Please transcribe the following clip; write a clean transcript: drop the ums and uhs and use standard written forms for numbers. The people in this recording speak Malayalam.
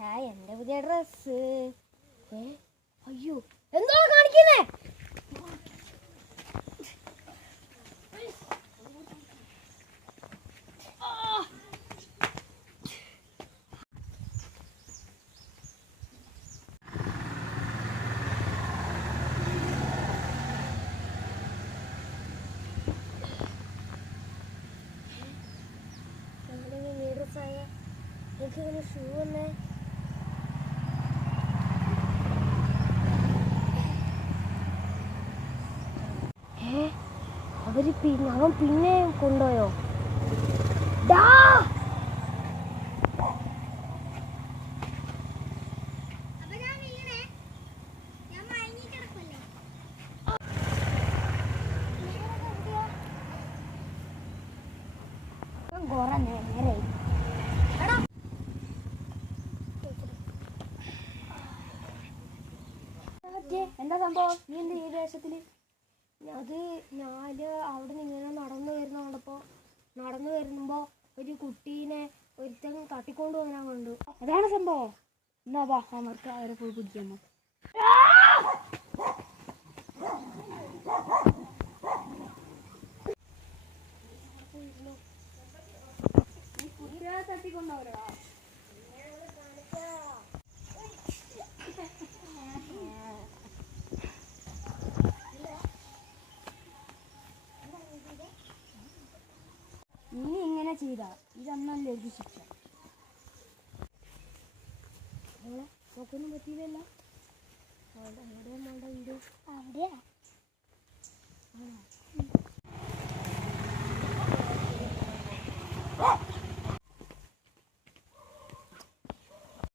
ഹായ്, എൻ്റെ പുതിയ ഡ്രസ്സ്. അയ്യോ, എന്തോ കാണിക്കുന്നേ? എനിക്കിങ്ങനെ ഷൂ വന്നേ. അവൻ പിന്നെ കൊണ്ടുപോയോ? കൊറേ നേരെ എന്താ സംഭവം? നീ എന്ത് ഈ ദേശത്തില്? അത് ഞാന് അവിടെ നിന്ന് ഇങ്ങനെ നടന്നു വരുമ്പോ ഒരു കുട്ടീനെ ഒരുത്തൻ തട്ടിക്കൊണ്ട് പോകാൻ കണ്ടു. അതാണ് സംഭവം. എന്നാ വാ, അവർക്ക് അവരെ പോയി പിടിക്കാൻ. തട്ടിക്കൊണ്ടവരാ ഇനി ഇങ്ങനെ ചെയ്താ ഇതന്നല്ലേ ഒരു ശിക്ഷ. നോക്കൊന്നും പറ്റിയില്ലല്ലോ. അവിടെ വീട് അവിടെയാ.